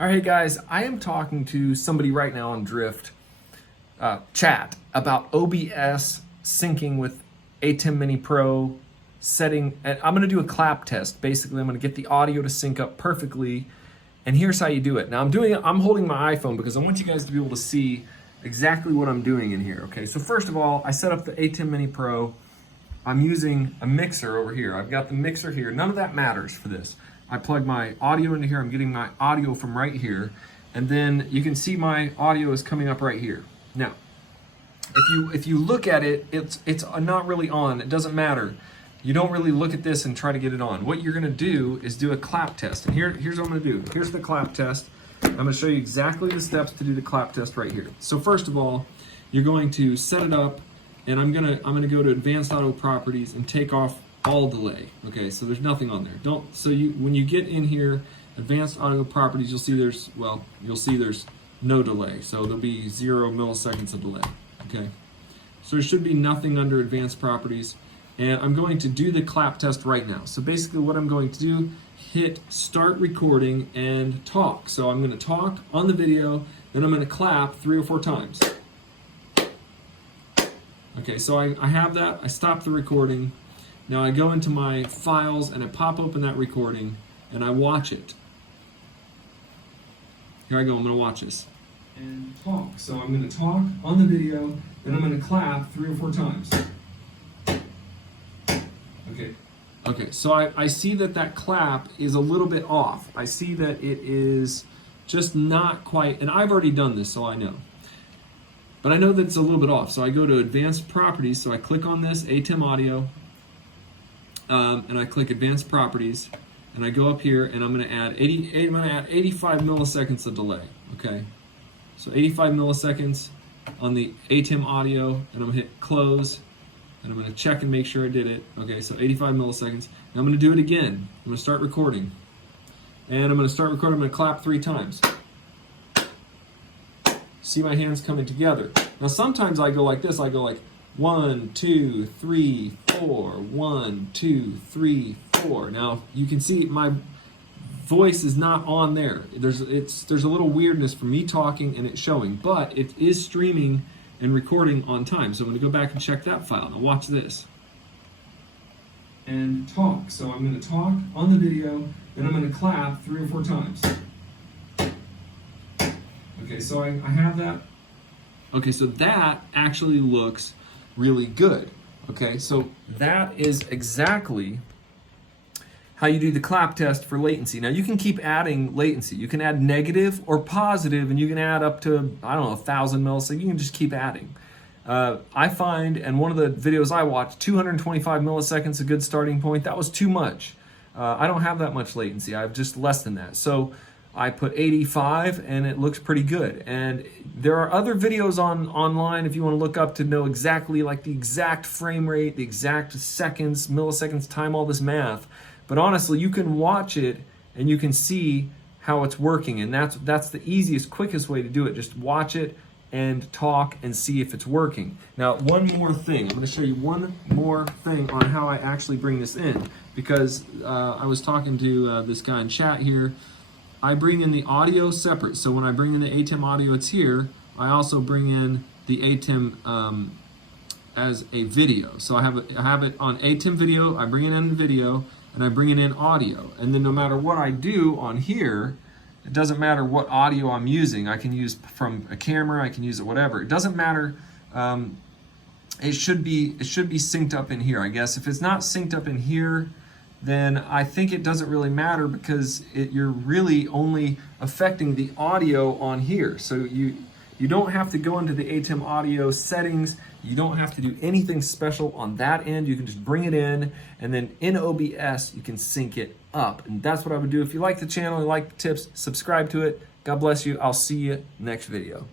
All right, guys, I am talking to somebody right now on Drift chat about OBS syncing with ATEM Mini Pro setting. And I'm going to do a clap test. Basically, I'm going to get the audio to sync up perfectly. And here's how you do it. Now I'm holding my iPhone because I want you guys to be able to see exactly what I'm doing in here. Okay, so first of all, I set up the ATEM Mini Pro. I'm using a mixer over here. I've got the mixer here. None of that matters for this. I plug my audio into here. I'm getting my audio from right here. And then you can see my audio is coming up right here. Now, if you look at it, it's not really on. It doesn't matter. You don't really look at this and try to get it on. What you're gonna do is do a clap test. And here's what I'm gonna do. Here's the clap test. I'm gonna show you exactly the steps to do the clap test right here. So first of all, you're going to set it up, and I'm gonna go to Advanced Audio Properties and take off all delay. Okay, so there's nothing on there. When you get in here, Advanced Audio Properties, you'll see there's no delay. So there'll be 0 milliseconds of delay. Okay, so there should be nothing under Advanced Properties, and I'm going to do the clap test right now. So basically, what I'm going to do, hit Start Recording and talk. So I'm going to talk on the video, then I'm going to clap 3 or 4 times. Okay, so I have that. I stop the recording. Now I go into my files and I pop open that recording and I watch it. Here I go, I'm gonna watch this. And talk. So I'm gonna talk on the video, then I'm gonna clap 3 or 4 times. Okay, so I see that clap is a little bit off. I see that it is just not quite, and I've already done this, so I know. But I know that it's a little bit off. So I go to Advanced Properties, so I click on this, ATEM Audio, and I click Advanced Properties, and I go up here, and I'm going to add 85 milliseconds of delay. Okay, so 85 milliseconds on the ATEM Audio, and I'm going to hit Close, and I'm going to check and make sure I did it. Okay, so 85 milliseconds. Now I'm going to do it again. I'm going to start recording, and I'm going to start recording. I'm going to clap 3 times. See my hands coming together. Now sometimes I go like this. I go like 1, 2, 3, 4. 1, 2, 3, 4. Now you can see my voice is not on there. There's a little weirdness from me talking and it showing, but it is streaming and recording on time. So I'm going to go back and check that file. Now watch this. And talk. So I'm going to talk on the video, then I'm going to clap 3 or 4 times. Okay, so I have that. Okay, so that actually looks really good. Okay, so that is exactly how you do the clap test for latency. Now you can keep adding latency. You can add negative or positive, and you can add up to, I don't know, 1,000 milliseconds. You can just keep adding. I find, and one of the videos I watched, 225 milliseconds a good starting point. That was too much. I don't have that much latency. I have just less than that. So I put 85 and it looks pretty good. And there are other videos online if you want to look up to know exactly like the exact frame rate, the exact seconds, milliseconds, time, all this math. But honestly, you can watch it and you can see how it's working. And that's the easiest, quickest way to do it. Just watch it and talk and see if it's working. Now, one more thing. I'm going to show you one more thing on how I actually bring this in. Because I was talking to this guy in chat here. I bring in the audio separate. So when I bring in the ATEM audio, it's here. I also bring in the ATEM as a video. So I have it on ATEM video, I bring it in video, and I bring it in audio. And then no matter what I do on here, it doesn't matter what audio I'm using. I can use from a camera, I can use it whatever. It doesn't matter. It should be synced up in here, I guess. If it's not synced up in here, then I think it doesn't really matter because you're really only affecting the audio on here. So you don't have to go into the ATEM audio settings. You don't have to do anything special on that end. You can just bring it in, and then in OBS, you can sync it up. And that's what I would do. If you like the channel, you like the tips, subscribe to it. God bless you. I'll see you next video.